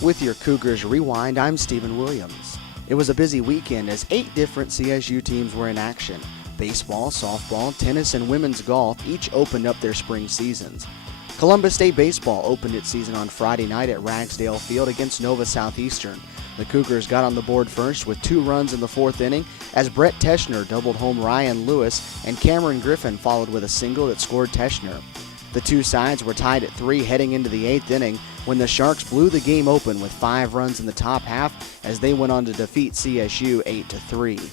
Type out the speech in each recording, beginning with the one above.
With your Cougars Rewind, I'm Stephen Williams. It was a busy weekend as 8 different CSU teams were in action. Baseball, softball, tennis, and women's golf each opened up their spring seasons. Columbus State Baseball opened its season on Friday night at Ragsdale Field against Nova Southeastern. The Cougars got on the board first with 2 runs in the 4th inning as Brett Teschner doubled home Ryan Lewis and Cameron Griffin followed with a single that scored Teschner. The two sides were tied at 3 heading into the 8th inning when the Sharks blew the game open with 5 runs in the top half as they went on to defeat CSU 8-3.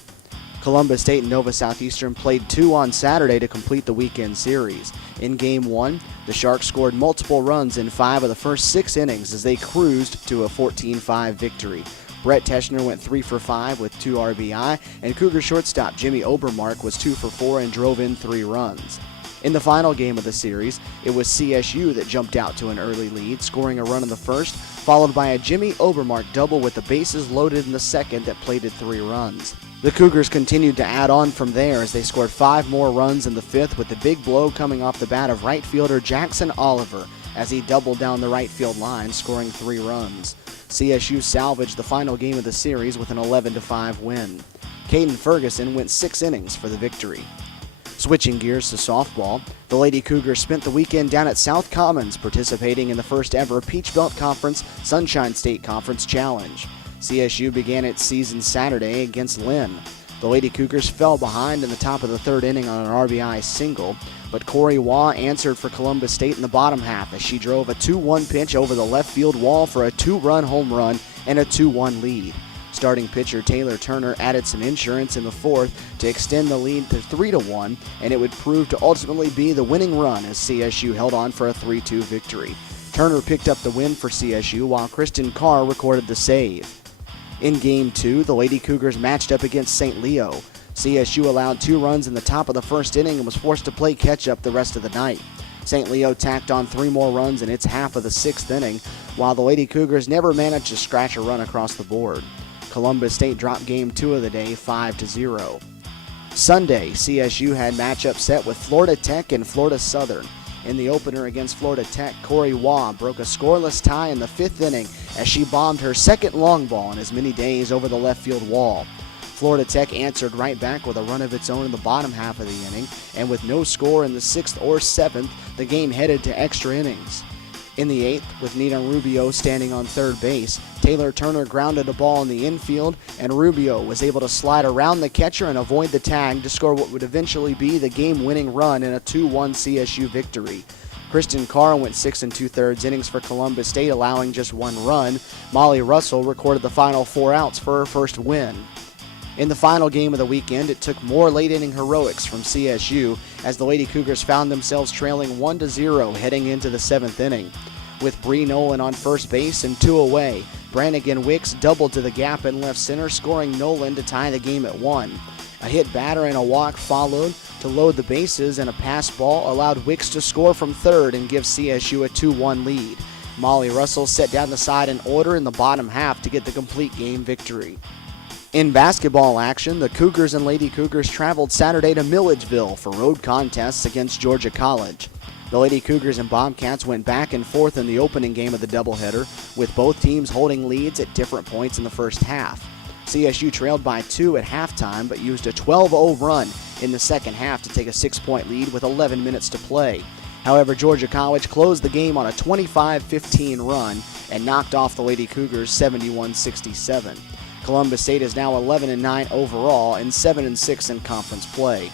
Columbus State and Nova Southeastern played 2 on Saturday to complete the weekend series. In Game 1, the Sharks scored multiple runs in 5 of the first 6 innings as they cruised to a 14-5 victory. Brett Teschner went 3 for 5 with 2 RBI, and Cougar shortstop Jimmy Obermark was 2 for 4 and drove in 3 runs. In the final game of the series, it was CSU that jumped out to an early lead, scoring a run in the first, followed by a Jimmy Obermark double with the bases loaded in the second that plated 3 runs. The Cougars continued to add on from there as they scored 5 more runs in the 5th with the big blow coming off the bat of right fielder Jackson Oliver as he doubled down the right field line, scoring 3 runs. CSU salvaged the final game of the series with an 11-5 win. Caden Ferguson went 6 innings for the victory. Switching gears to softball, the Lady Cougars spent the weekend down at South Commons participating in the first ever Peach Belt Conference Sunshine State Conference Challenge. CSU began its season Saturday against Lynn. The Lady Cougars fell behind in the top of the 3rd inning on an RBI single, but Corey Waugh answered for Columbus State in the bottom half as she drove a 2-1 pitch over the left field wall for a 2-run home run and a 2-1 lead. Starting pitcher Taylor Turner added some insurance in the 4th to extend the lead to 3-1, and it would prove to ultimately be the winning run as CSU held on for a 3-2 victory. Turner picked up the win for CSU while Kristen Carr recorded the save. In Game 2, the Lady Cougars matched up against St. Leo. CSU allowed 2 runs in the top of the 1st inning and was forced to play catch-up the rest of the night. St. Leo tacked on 3 more runs in its half of the 6th inning, while the Lady Cougars never managed to scratch a run across the board. Columbus State dropped Game 2 of the day 5-0. Sunday, CSU had matchup set with Florida Tech and Florida Southern. In the opener against Florida Tech, Corey Waugh broke a scoreless tie in the 5th inning as she bombed her 2nd long ball in as many days over the left field wall. Florida Tech answered right back with a run of its own in the bottom half of the inning, and with no score in the 6th or 7th, the game headed to extra innings. In the 8th, with Nina Rubio standing on 3rd base, Taylor Turner grounded a ball in the infield, and Rubio was able to slide around the catcher and avoid the tag to score what would eventually be the game-winning run in a 2-1 CSU victory. Kristen Carr went 6 2/3 innings for Columbus State, allowing just 1 run. Molly Russell recorded the final 4 outs for her first win. In the final game of the weekend, it took more late-inning heroics from CSU as the Lady Cougars found themselves trailing 1-0 heading into the 7th inning. With Bree Nolan on first base and 2 away, Brannigan Wicks doubled to the gap in left center, scoring Nolan to tie the game at 1. A hit batter and a walk followed to load the bases, and a pass ball allowed Wicks to score from 3rd and give CSU a 2-1 lead. Molly Russell set down the side in order in the bottom half to get the complete game victory. In basketball action, the Cougars and Lady Cougars traveled Saturday to Milledgeville for road contests against Georgia College. The Lady Cougars and Bobcats went back and forth in the opening game of the doubleheader, with both teams holding leads at different points in the first half. CSU trailed by 2 at halftime, but used a 12-0 run in the second half to take a 6-point lead with 11 minutes to play. However, Georgia College closed the game on a 25-15 run and knocked off the Lady Cougars 71-67. Columbus State is now 11-9 overall and 7-6 in conference play.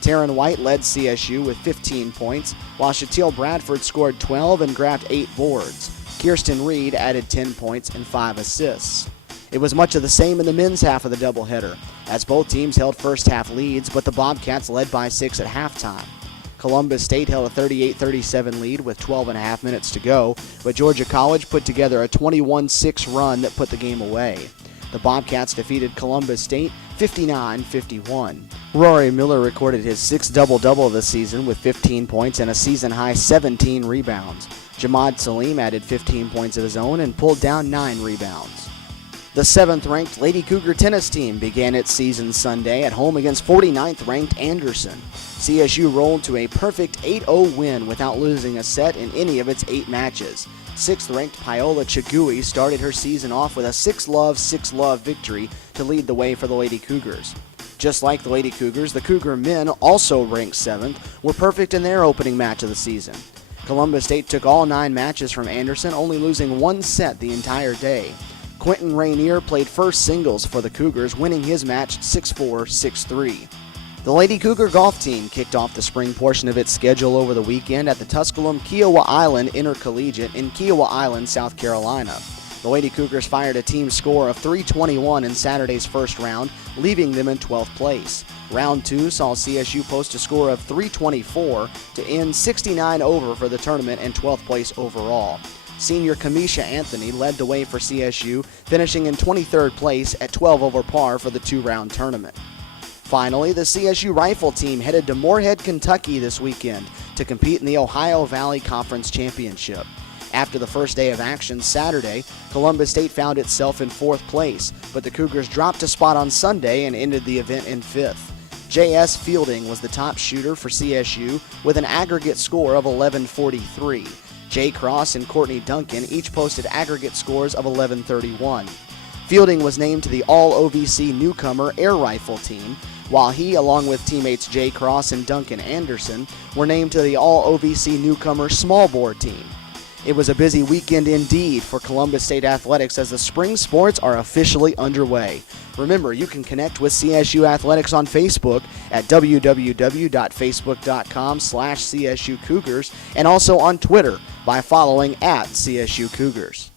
Taryn White led CSU with 15 points, while Shatil Bradford scored 12 and grabbed 8 boards. Kirsten Reed added 10 points and 5 assists. It was much of the same in the men's half of the doubleheader, as both teams held first-half leads, but the Bobcats led by 6 at halftime. Columbus State held a 38-37 lead with 12.5 minutes to go, but Georgia College put together a 21-6 run that put the game away. The Bobcats defeated Columbus State 59-51. Rory Miller recorded his 6th double-double of the season with 15 points and a season-high 17 rebounds. Jamad Salim added 15 points of his own and pulled down 9 rebounds. The 7th-ranked Lady Cougar tennis team began its season Sunday at home against 49th-ranked Anderson. CSU rolled to a perfect 8-0 win without losing a set in any of its 8 matches. 6th-ranked Paola Chagui started her season off with a 6-love victory to lead the way for the Lady Cougars. Just like the Lady Cougars, the Cougar men, also ranked 7th, were perfect in their opening match of the season. Columbus State took all 9 matches from Anderson, only losing 1 set the entire day. Quentin Rainier played first singles for the Cougars, winning his match 6-4, 6-3. The Lady Cougar golf team kicked off the spring portion of its schedule over the weekend at the Tusculum Kiowa Island Intercollegiate in Kiowa Island, South Carolina. The Lady Cougars fired a team score of 321 in Saturday's first round, leaving them in 12th place. Round 2 saw CSU post a score of 324 to end 69 over for the tournament and 12th place overall. Senior Kamisha Anthony led the way for CSU, finishing in 23rd place at 12 over par for the 2-round tournament. Finally, the CSU rifle team headed to Moorhead, Kentucky this weekend to compete in the Ohio Valley Conference Championship. After the first day of action Saturday, Columbus State found itself in 4th place, but the Cougars dropped a spot on Sunday and ended the event in 5th. J.S. Fielding was the top shooter for CSU with an aggregate score of 1143. Jay Cross and Courtney Duncan each posted aggregate scores of 1131. Fielding was named to the All-OVC newcomer air rifle team, while he, along with teammates Jay Cross and Duncan Anderson, were named to the All-OVC newcomer small bore team. It was a busy weekend indeed for Columbus State Athletics as the spring sports are officially underway. Remember, you can connect with CSU Athletics on Facebook at www.facebook.com/CSU Cougars and also on Twitter by following @CSU Cougars.